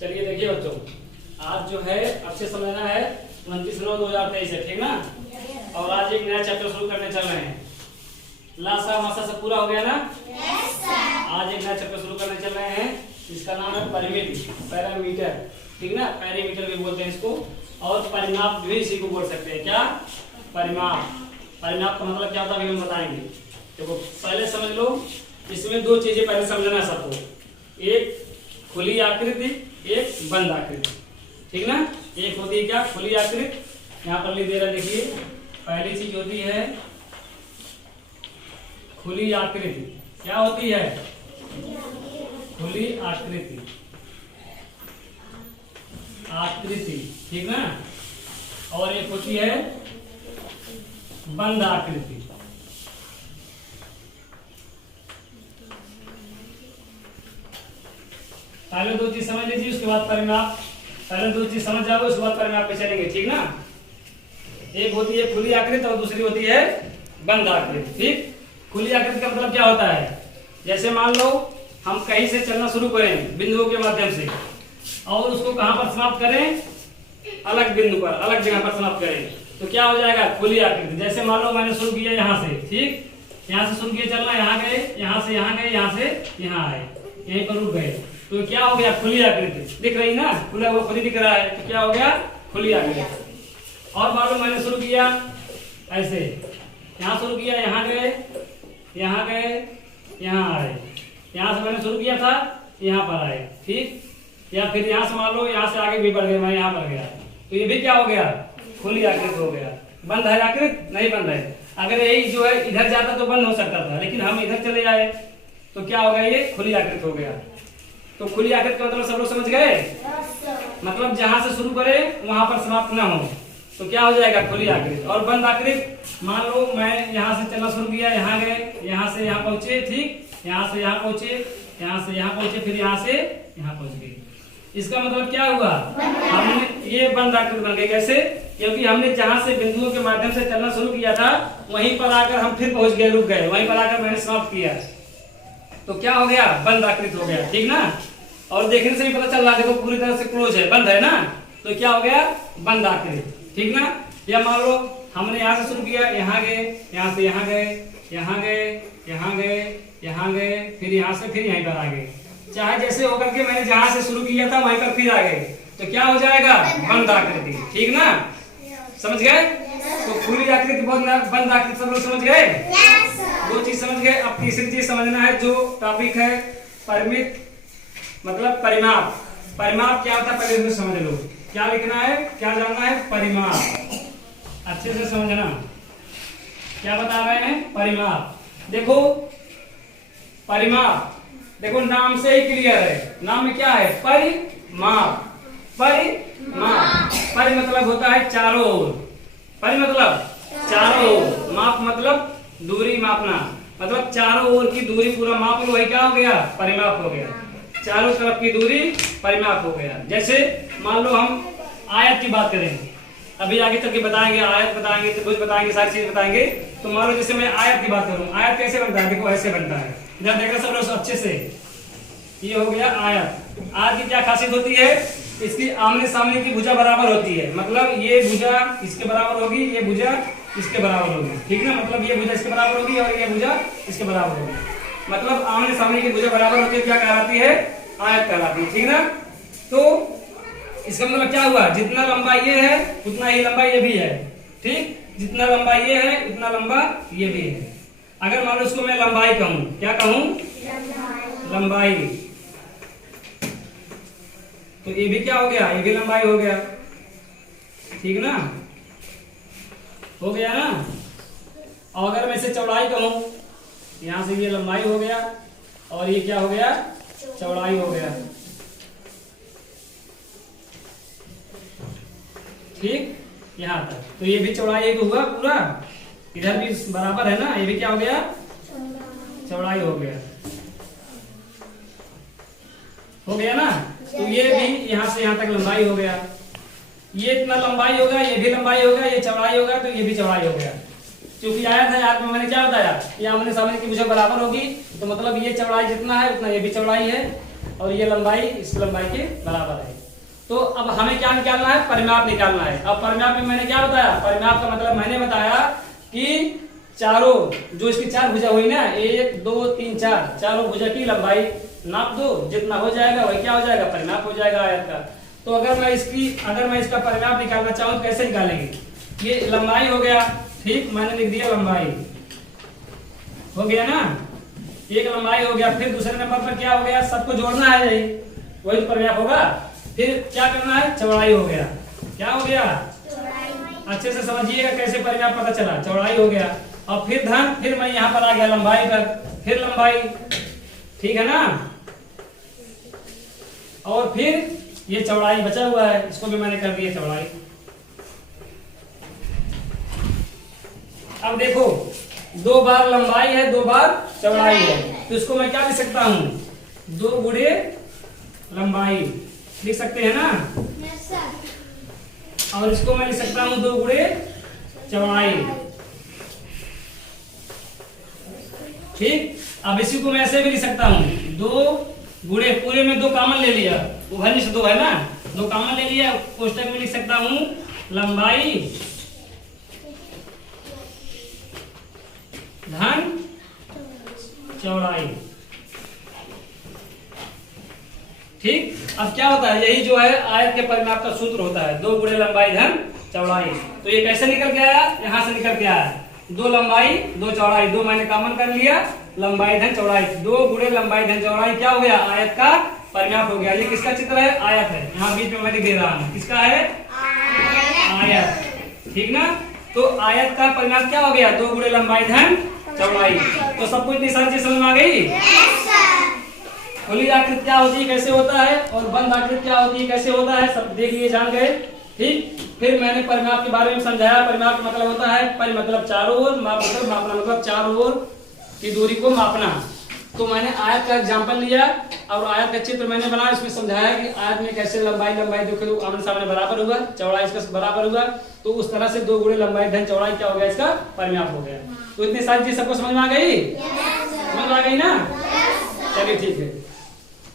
चलिए देखिए बच्चों, आज जो है अच्छे समझना है 29/9/2023 है, ठीक ना। और आज एक नया चैप्टर शुरू करने चल रहे हैं। लासा मासा सब पूरा हो गया ना? Yes sir. आज एक नया चैप्टर शुरू करने चल रहे हैं जिसका नाम है परिमिति, पैरामीटर, ठीक ना। पैरामीटर भी बोलते हैं इसको, और परिमाप भी इसी को बोल सकते हैं। क्या? परिमाप। परिमाप का मतलब क्या होता है अभी हम बताएंगे। देखो पहले समझ लो, इसमें दो चीजें पहले समझना है सबको। एक खुली आकृति, एक बंद आकृति, ठीक ना। एक होती है क्या? खुली आकृति। यहाँ पर लिख दे रहा, देखिए पहली चीज होती है खुली आकृति। क्या होती है? खुली आकृति, आकृति, ठीक ना। और एक होती है बंद आकृति। पहले दो चीज समझ लीजिए, उसके बाद परिमाप। पहले दो चीज समझ जाओगे, उसके बाद परिमाप पे चलेंगे, ठीक ना। एक होती है खुली आकृति और दूसरी होती है बंद आकृति, ठीक। खुली आकृति का मतलब क्या होता है? जैसे मान लो हम कहीं से चलना शुरू करें बिंदुओं के माध्यम से, और उसको कहां पर समाप्त करें? अलग बिंदु पर, अलग जगह पर समाप्त करें, तो क्या हो जाएगा? खुली आकृति। जैसे मान लो मैंने शुरू किया यहाँ से, ठीक, यहाँ से शुरू किया चलना, यहाँ गए, यहाँ से यहाँ गए, यहाँ से यहाँ आए, यहीं पर रुक गए, तो क्या हो गया? खुली आकृति। दिख रही ना, खुला वो खुद ही दिख रहा है, तो क्या हो गया? खुली आकृति। और मान लो मैंने शुरू किया ऐसे, यहाँ शुरू किया, यहाँ गए, यहाँ गए, यहाँ आए, यहाँ से मैंने शुरू किया था, यहाँ पर आए, ठीक। या फिर यहाँ से मान लो यहाँ से आगे भी बढ़ गए, मैं यहाँ पर गया, तो ये भी क्या हो गया? खुली आकृति हो गया। बंद है आकृति? नहीं बंद है। अगर यही जो है इधर जाता तो बंद हो सकता था, लेकिन हम इधर चले जाए तो क्या हो गया? ये खुली आकृति हो गया। तो खुली आकृति का मतलब सब लोग समझ गए? मतलब जहां से शुरू करे वहां पर समाप्त ना हो, तो क्या हो जाएगा? खुली आकृति। और बंद आकृति, मान लो मैं यहाँ से चलना शुरू किया, यहाँ गए, यहाँ से यहाँ पहुंचे, ठीक, यहाँ से यहाँ पहुंचे, यहाँ से यहाँ पहुंचे, फिर यहाँ से यहाँ पहुंच गए। इसका मतलब क्या हुआ? हमने ये बंद आकृति बन गई। कैसे? क्योंकि हमने जहां से बिंदुओं के माध्यम से चलना शुरू किया था, वहीं पर आकर हम फिर पहुंच गए, रुक गए, वहीं पर आकर मैंने समाप्त किया, तो क्या हो गया? बंद आकृति हो गया, ठीक ना। और देखने से ही पता चल रहा है, देखो पूरी तरह से क्लोज है, बंद है ना, तो क्या हो गया? बंद आकृति, ठीक ना। या मान लो हमने यहाँ से शुरू किया, यहाँ गए, यहाँ से यहाँ गए, यहाँ गए, यहाँ गए, यहाँ गए, फिर यहाँ से फिर यहीं पर आ गए, चाहे जैसे होकर के मैंने जहां से शुरू किया था वहीं पर फिर आ गए, तो क्या हो जाएगा? बंद आकृति, ठीक ना। समझ गए? तो खुली आकृति, बंद आकृति सब लोग समझ गए? दो चीज समझ गए। अब तीसरी चीज समझना है, जो टॉपिक है परिमित मतलब परिमाप। परिमाप क्या होता है पहले इसमें समझ लो। क्या लिखना है, क्या जानना है? परिमाप। अच्छे से समझना क्या बता रहे हैं। परिमाप। देखो परिमाप, देखो नाम से ही क्लियर है। नाम में क्या है? परिमाप। परिमाप, परि मतलब होता है चारों ओर, परि मतलब चारों ओर, माप मतलब दूरी मापना, मतलब चारों ओर की दूरी पूरा माप लो, वही क्या हो गया? परिमाप हो गया। चारों तरफ की दूरी परिमाप हो गया। जैसे मान लो हम आयत की बात करेंगे, अभी आगे चल के बताएंगे, आयत बताएंगे, त्रिभुज बताएंगे, सारी चीज बताएंगे। तो मान लो जैसे मैं आयत की बात करूं, आयत कैसे बनता है? देखो ऐसे बनता है, इधर देखो सब लोग अच्छे से, ये हो गया आयत। आयत की क्या खासियत होती है? इसकी आमने सामने की भुजा बराबर होती है, मतलब ये भुजा इसके बराबर होगी, ये भुजा इसके बराबर होगी, ठीक ना। मतलब ये भुजा इसके बराबर होगी और ये भुजा इसके बराबर होगी, मतलब आमने सामने की भुजा बराबर होती है, क्या कहलाती है? आयत कहलाती है, ठीक ना। तो इसका मतलब क्या हुआ? जितना लंबा ये है उतना ही लंबा ये भी है, ठीक। जितना लंबा ये है उतना लंबा ये भी है। अगर मान लो इसको मैं लंबाई कहूं, क्या कहूं? लंबाई। तो ये भी क्या हो गया? ये भी लंबाई हो गया, ठीक ना, हो गया ना। और अगर मैं इसे चौड़ाई कहूं, यहां से ये लंबाई हो गया और ये क्या हो गया? चौड़ाई हो गया, ठीक, यहां तक। तो ये भी चौड़ाई एक हुआ पूरा, इधर भी बराबर है ना, ये भी क्या हो गया? चौड़ाई हो गया, हो गया ना। तो ये भी यहां से यहां तक लंबाई हो गया, ये इतना लंबाई होगा, ये भी लंबाई होगा, ये चौड़ाई होगा, तो ये भी चौड़ाई हो गया। क्योंकि आया था याद में मैंने क्या बताया, ये आमने सामने की भुजा बराबर होगी, तो मतलब ये चौड़ाई जितना है उतना ये भी चौड़ाई है, और ये लंबाई इस लंबाई के बराबर है। तो अब हमें क्या निकालना है, परिमाप निकालना है। अब परिमाप में मैंने क्या बताया, परिमाप का मतलब मैंने बताया कि चारों जो इसकी चार भुजा हुई ना, 1 2 3 4, चारों भुजा की लंबाई नाप दो, जितना हो जाएगा वही क्या हो जाएगा, परिमाप हो जाएगा आयत का। तो अगर मैं इसका परिमाप निकालना चाहूँ तो कैसे निकालेंगे, ये लंबाई हो गया, ठीक, मैंने लिख दिया लंबाई हो गया ना, एक लंबाई हो गया। फिर दूसरे नंबर पर क्या हो गया, सबको जोड़ना है, यही वही तो परिमाप होगा। फिर क्या करना है, चौड़ाई हो गया, क्या हो गया, अच्छे से समझिएगा कैसे परिमाप पता चला, चौड़ाई हो गया। और फिर धन, फिर मैं यहाँ पर आ गया लंबाई पर, फिर लंबाई, ठीक है ना, और फिर ये चौड़ाई बचा हुआ है, इसको भी मैंने कर दिया चौड़ाई। अब देखो 2 बार लंबाई है 2 बार चौड़ाई है, तो इसको मैं क्या लिख सकता हूँ, 2 गुणे लंबाई लिख सकते हैं ना। Yes sir. और इसको मैं लिख सकता हूँ 2 गुणे चौड़ाई, ठीक। अब इसी को मैं ऐसे भी लिख सकता हूँ, 2 गुणे, पूरे में 2 कॉमन ले लिया, उभयनिष्ठ 2 है ना, 2 कॉमन ले लिया, कोष्टक में लिख सकता हूँ लंबाई धन चौड़ाई, ठीक। अब क्या होता है, यही जो है आयत के परिमाप का सूत्र होता है, 2 गुणे लंबाई धन चौड़ाई। तो ये कैसे निकल के आया, यहां से निकल के आया, 2 लंबाई 2 चौड़ाई, 2 मैंने कॉमन कर लिया, लंबाई धन चौड़ाई, 2 गुणे लंबाई धन चौड़ाई क्या हो गया, आयत का परिमाप हो गया। ये किसका चित्र है, आयत है, यहाँ बीच में मैं लिख दे रहा हूँ, किसका है, आयत, ठीक ना। तो आयत का परिमाप क्या हो गया, 2 गुणे लंबाई धन चौड़ाई। तो सबको इतनी सारी चीज समझ में आ गई। खुली आकृति क्या होती है, कैसे होता है, और बंद आकृति क्या होती है, कैसे होता है, सब देख लिए, जान गए, ठीक। फिर मैंने परिमाप के बारे में समझाया, परिमाप का मतलब होता है, परि मतलब चारों ओर, माप मतलब मापना, मतलब चारों ओर की दूरी को मापना। तो मैंने आयत का एग्जांपल लिया और आयत का चित्र मैंने बनाया, इसमें समझाया कि आयत में कैसे लंबाई देखो आमने सामने बराबर होगा, चौड़ाई इसका बराबर होगा, तो उस तरह से 2 गुणे लंबाई धन चौड़ाई क्या हो गया, इसका परिमाप हो गया। तो इतनी सारी चीज सबको समझ में आ गई, समझ में आ गई ना, चलिए ठीक है।